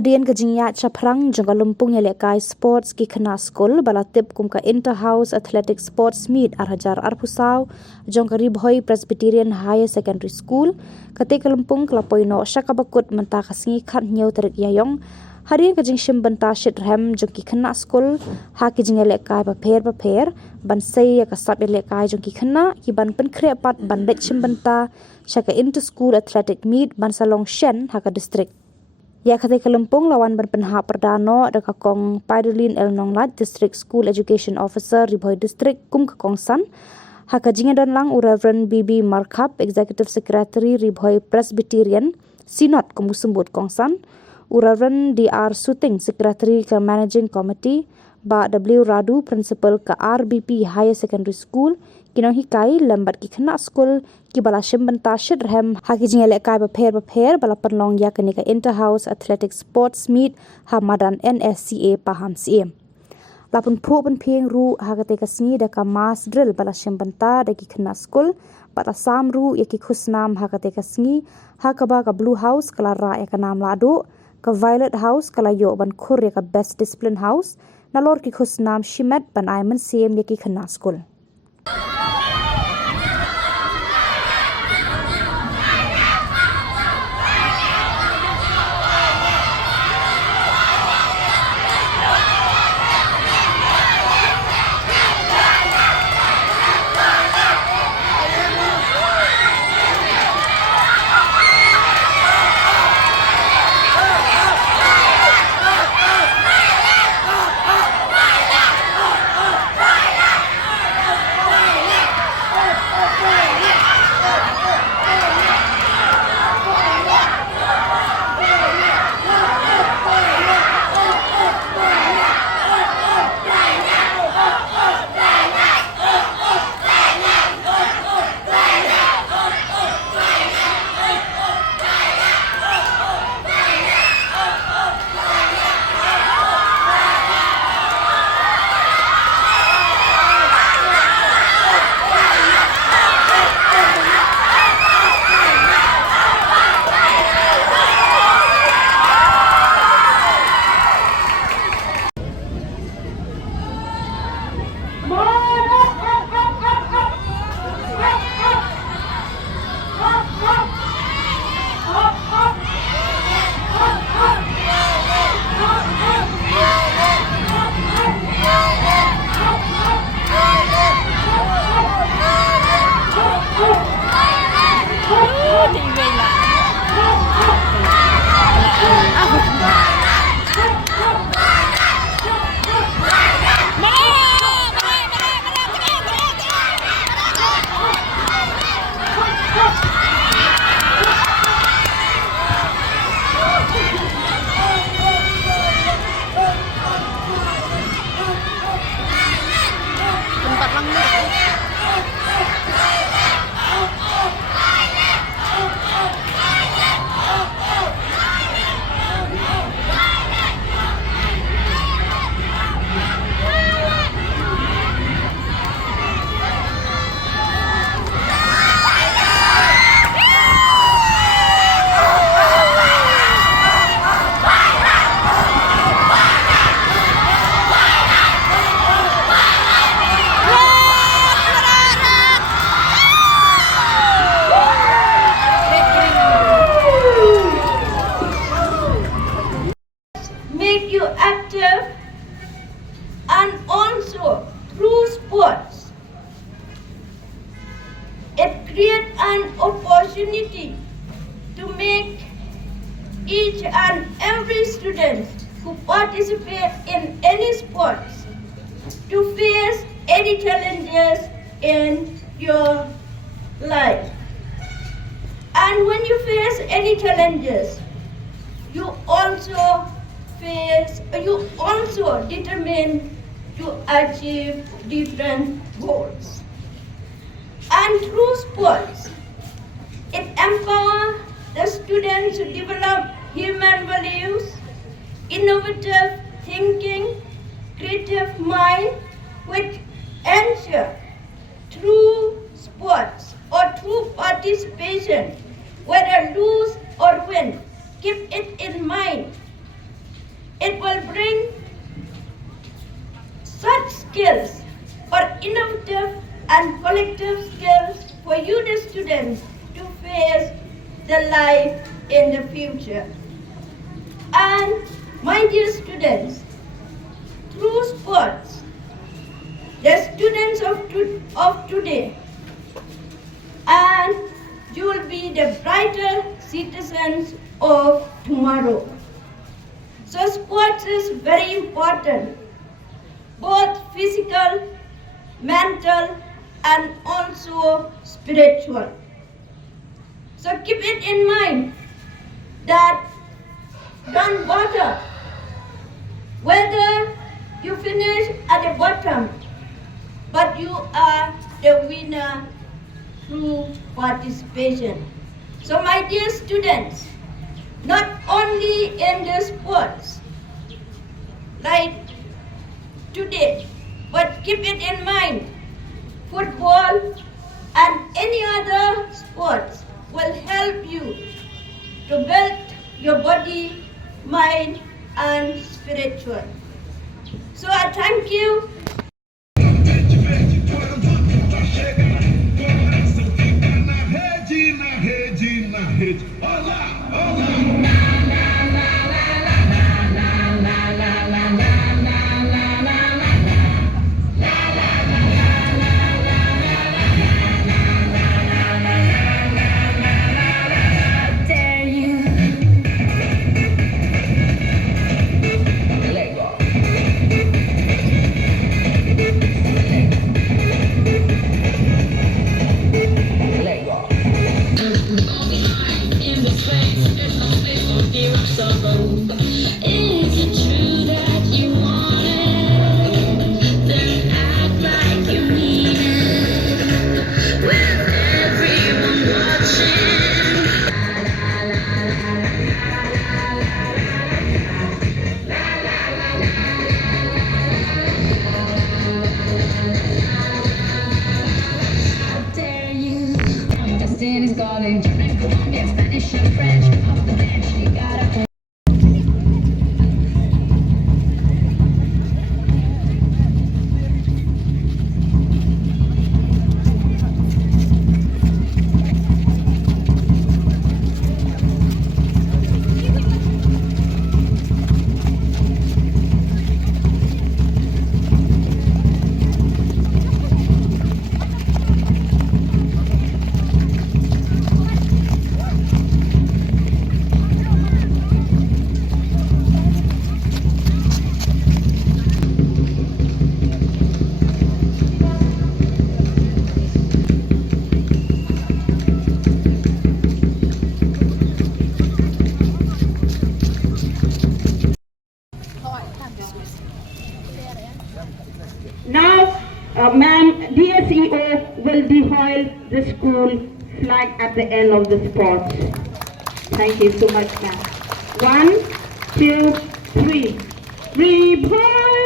Hadian ka jingya chaprang jong lumpung ya lekai sports ki khana skul balatip kum ka inter-house athletic sports meet arhajar arpusau jong ka Rbphss Presbyterian Higher Secondary School kate lumpung klapoino shakabakut menta khasngi khat nyau tarik yayong hadian ka jing shim banta shit ram jong ki khana skul ha ki jing lekai pa pher ban sei ya ka sap lekai jong ki khana ki ban pen khre pat ban det shim banta shaka inter school athletic meet ban salong shen ha ka district ya kate Kalimpong lawan ban Pynhap perdano deka kong Pyrda El Nonglat District School Education Officer Rbphss District kum ke kongsan haka jinga don lang Reverend BB Markup Executive Secretary Rbphss Presbyterian Synod kum sembut kongsan Reverend DR Suting Secretary ke Managing Committee Ba W Radu Principal ke RBP Higher Secondary School kinong hikai lambat ki khana skul ki bala shim banta shidrhem haki jinga lekai ba pher bala panlong ya kani ka inter-house athletic sports meet ha Madan Nsca Pahamsyiem lapun phu ban phieng ru hakate ka sngi da ka mass drill bala shim banta da ki khana skul bata sam ru ya ki khusnam hakate ka sngi hakaba ka blue house kala ra ya ka nam lado ka violet house kala yo ban khur ya ka best discipline house nalor ki khusnam shimet ban aiman siem ya ki khana skul opportunity to make each and every student who participate in any sports to face any challenges in your life. And when you face any challenges, you also determine to achieve different goals. And through sports, it empowers the students to develop human values, innovative thinking, creative mind, which ensure through sports or through participation, whether lose or win, keep it in mind skills or innovative and collective skills for you, the students, to face the life in the future. And my dear students, through sports, the students of today, and you will be the brighter citizens of tomorrow. So sports is very important, both physical, mental, and also spiritual. So keep it in mind that don't bother whether you finish at the bottom, but you are the winner through participation. So my dear students, not only in the sports like today, but keep it in mind, football and any other sports will help you to build your body, mind and spiritual. So I thank you. Now, ma'am, Dseo will dehoil the school flag at the end of the sports. Thank you so much, ma'am. 1, 2, 3. Rbphss!